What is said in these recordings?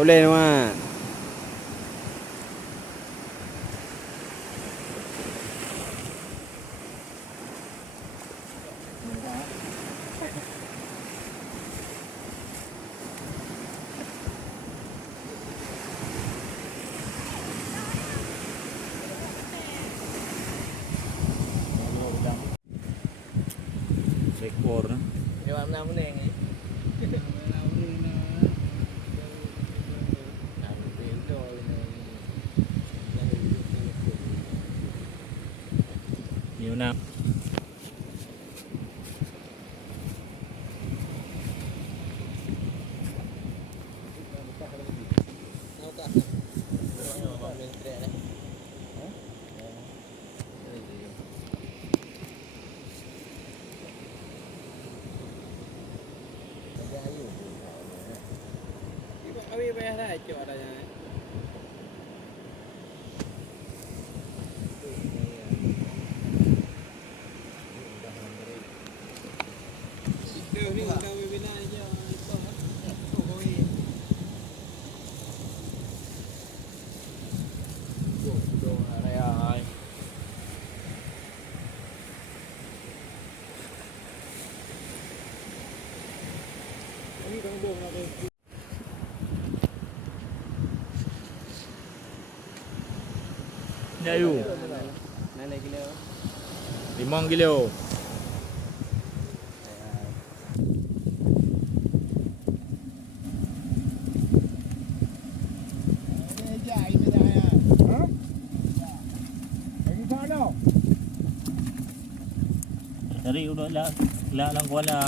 Boleh Mak. Ekor nah. Dia warna meneng ni. Nhiều năm. Abi bayar dah cok dah jangan. Itu ni undang webinar je. Ni ayu. Mana kilo? 5 kilo. Cari udah lah lang kuala.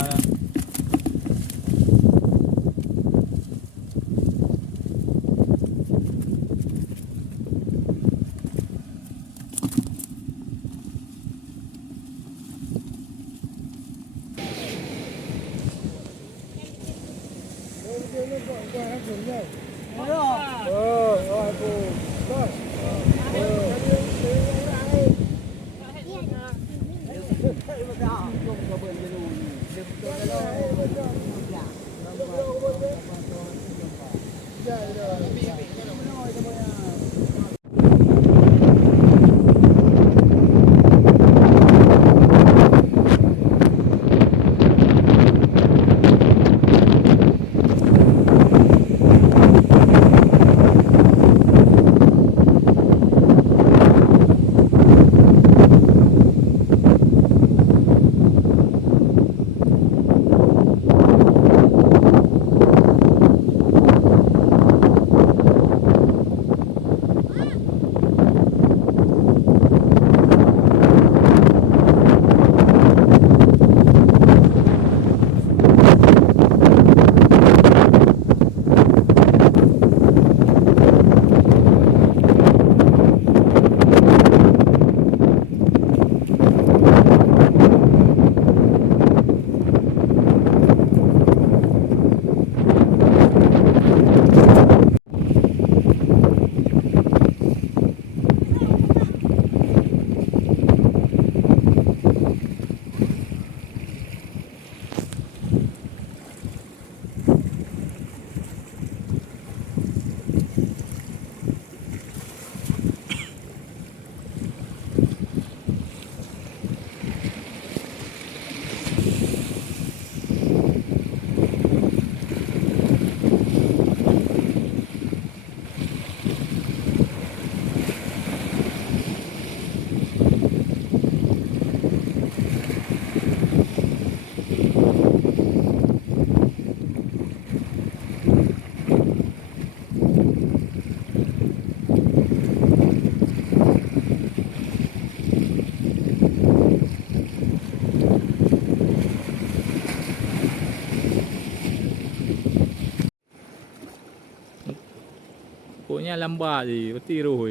Pokoknya lambat je, peti roh.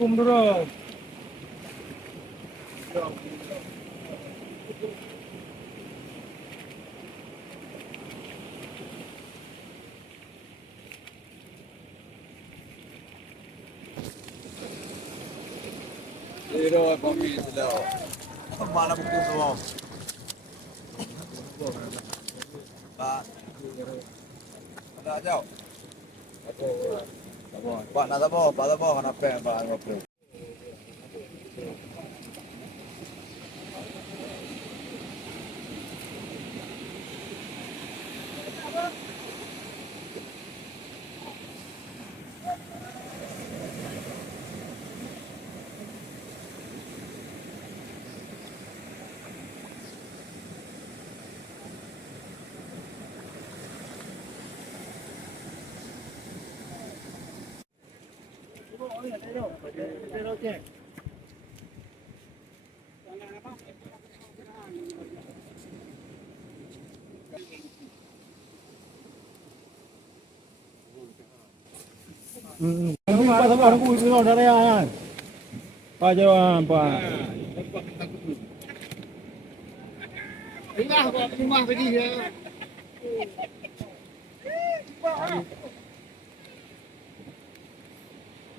Hukum dulu. Zero kami sudah. Mana buku semua? Pak. Ada aja. Pak nak apa? Pak apa? Kenapa? Pak apa? Pak sama aku itu dari ayan. Pak jawab Pak. Rumah tadi ya.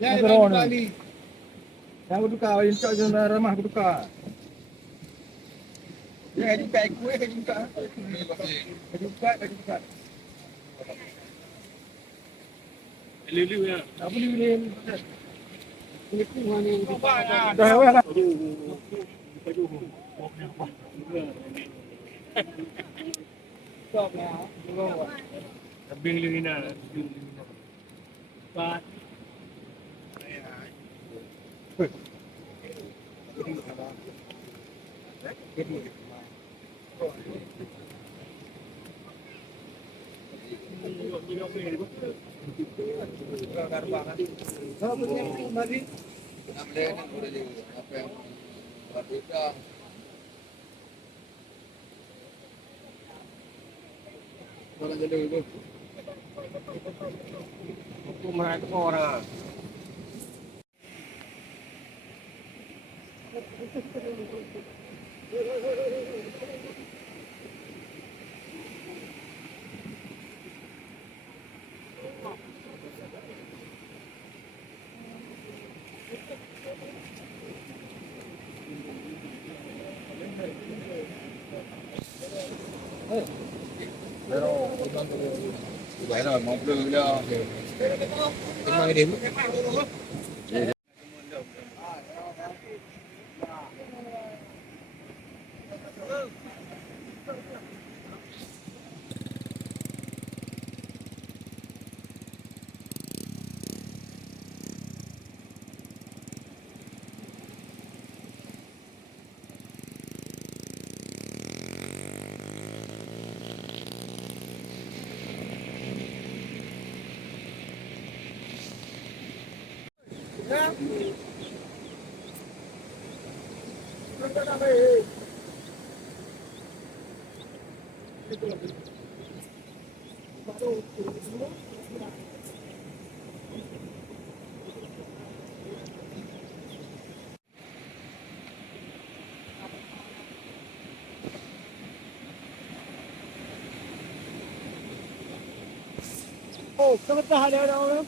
Ya, balik. Yang duka, yang cak jangan ramah duka. Ya, di bag gue duka. Duka. Liu ya. Apa liu? Dah lah. Kambing liu ina. Pak. Hukuman orang. Vậy rồi một đường cho cái điểm Oh, kau dah ada orang.